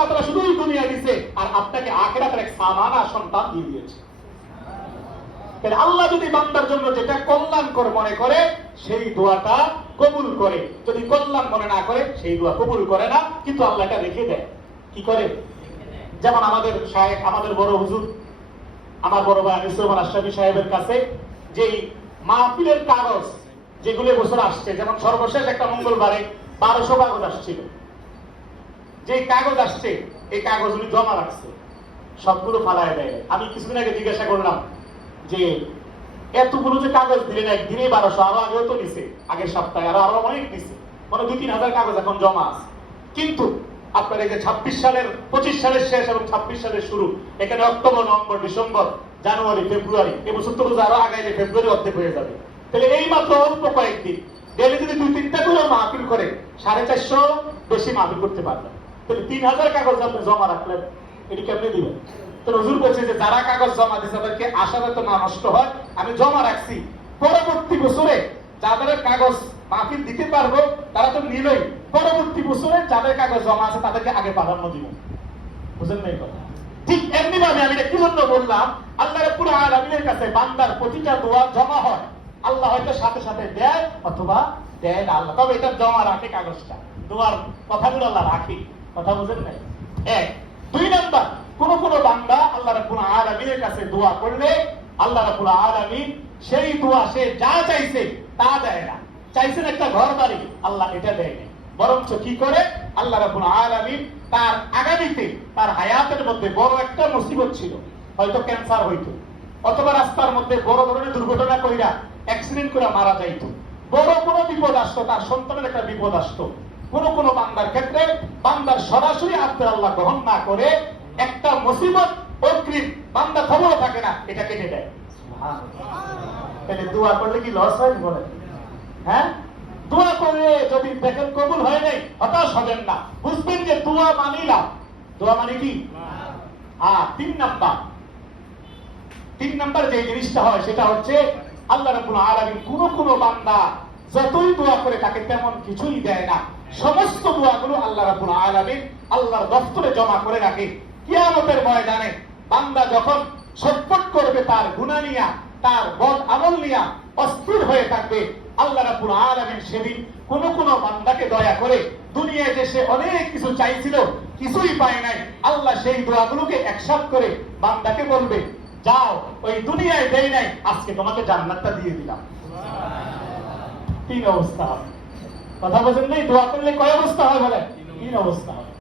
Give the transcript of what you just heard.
আল্লাহ তাআলা শুধুই দুনিয়া দিয়েছে আর আপনাকে আখিরাতের এক সামানা সন্তান দিয়ে দিয়েছে। তাহলে আল্লাহ যদি বান্দার জন্য যেটা কল্যাণকর মনে করে সেই দোয়াটা কবুল করে, যদি কল্যাণ মনে না করে সেই দোয়া কবুল করে না, কিন্তু আল্লাহ এটা রেখে দেয়। কি করে? যেমন আমাদের শায়েখ, আমাদের বড় হুজুর, আমার বড় ভাই আনিস রহমান আশরাফি সাহেবের কাছে যেই মাহফিলের কাগজ যেগুলো বছর আসছে, যেমন সর্বশেষ একটা মঙ্গলবারে 1200 কাগজ আসছিল, যে কাগজ আসছে এই কাগজগুলি জমা রাখছে, সবগুলো ফালায় দেয়। আমি কিছুদিন আগে জিজ্ঞাসা করলাম যে এতগুলো যে কাগজ দিলে না, দিনে 1200, আরো আগেও তো দিছে, আগের সপ্তাহে আরো অনেক দিছে, মানে 2-3 হাজার কাগজ এখন জমা আছে। কিন্তু আপনার এই যে 26 সালের 25 সালের শেষ এবং 26 সালের শুরু, এখানে অক্টোবর, নভেম্বর, ডিসেম্বর, জানুয়ারি, ফেব্রুয়ারি, এবছর তো আরো আগাইলে ফেব্রুয়ারি অর্ধেক হয়ে যাবে। তাহলে এই মাত্র অল্প কয়েকদিন ডেলি যদি 2-3টা করে মাহফিল করে 450 বেশি মাহফিল করতে পারবেন। তাহলে 3000 কাগজ আপনি জমা রাখলেন, এটি কেমনে দিবেন? তো হুজুর বলছে যে যারা কাগজ জমা দিচ্ছে তাদেরকে আশা তো না নষ্ট হয়, আমি জমা রাখছি, পরবর্তী বছরে যাদের কাগজ মাহফিল দিতে পারবো তারা তো নিলই, পরবর্তী বছরে যাদের কাগজ জমা আছে তাদেরকে আগে প্রাধান্য দিব। বুঝলেন না এই কথা? ঠিক এমনি ভাবে আমি কি জন্য বললাম, আল্লাহ রাব্বুল আলামিনের কাছে বান্দার প্রতিটা দোয়া জমা হয়, আল্লাহ হয়তো সাথে সাথে দেয় অথবা দেয় না আল্লাহ, তবে এটা জমা রাখে কাগজটা, দোয়ার কথাগুলো আল্লাহ রাখে। কথা বুঝেন নাই? 1। 2 নাম্বার, কোন কোন বান্দা আল্লাহ রাব্বুল আলামিনের কাছে দোয়া করলে আল্লাহ রাব্বুল আলামিন সেই দোয়া সে যা চাইছে তা দেয় না। চাইছেন একটা ঘর বাড়ি, আল্লাহ এটা দেয় না, বরঞ্চ কি করে আল্লাহ রাব্বুল আলামিন তার আগামীতে তার হায়াতের মধ্যে বড় একটা মুসিবত ছিল, হয়তো ক্যান্সার হইতো, অথবা রাস্তার মধ্যে বড় ধরনের দুর্ঘটনা কইরা অ্যাক্সিডেন্ট করে মারা যাইতো, বড় কোনো বিপদ আসতো, তার সন্তানের একটা বিপদ আসতো। কোন কোন বান্দার ক্ষেত্রে বান্দার সরাসরি আব্দুল আল্লাহ গ্রহণ না করে একটা মুসিবত অগ্রিম, বান্দা খবরও থাকে না, এটা কেটে দেয়। তাহলে দোয়া করলে কি লস হয়? বলেন। হ্যাঁ, দোয়া করে যদি দেখেন কবুল হয় নাই, হতাশ হবেন না, বুঝবেন যে দোয়া মানি না। দোয়া মানে কি? 3 নাম্বার যে জিনিসটা হয় সেটা হচ্ছে আল্লাহ রাব্বুল আলামিন কোন কোন বান্দা যতই দোয়া করে তাকে তেমন কিছুই দেয় না, সমস্ত দোয়াগুলো আল্লাহ রাব্বুল আলামিন আল্লাহর দফতরে জমা করে রাখে। কিয়ামতের ময়দানে বান্দা যখন ছটফট করবে তার গুনাহ নিয়া, তার বদ আমল নিয়া অস্থির হয়ে থাকবে, আল্লাহ রাব্বুল আলামিন সেদিন কোন কোন বান্দাকে দয়া করে দুনিয়ায় যে সে অনেক কিছু চাইছিল কিছুই পায় নাই, আল্লাহ সেই দোয়াগুলোকে একসাথ করে বান্দাকে বলবে, যাও ওই দুনিয়ায় দেই নাই, আজকে তোমাকে জান্নাতটা দিয়ে দিলাম। 3 অবস্থা। কথা বোঝেন নাই? দোয়া করলে কয় অবস্থা হয় বলে? 3 অবস্থা হয়।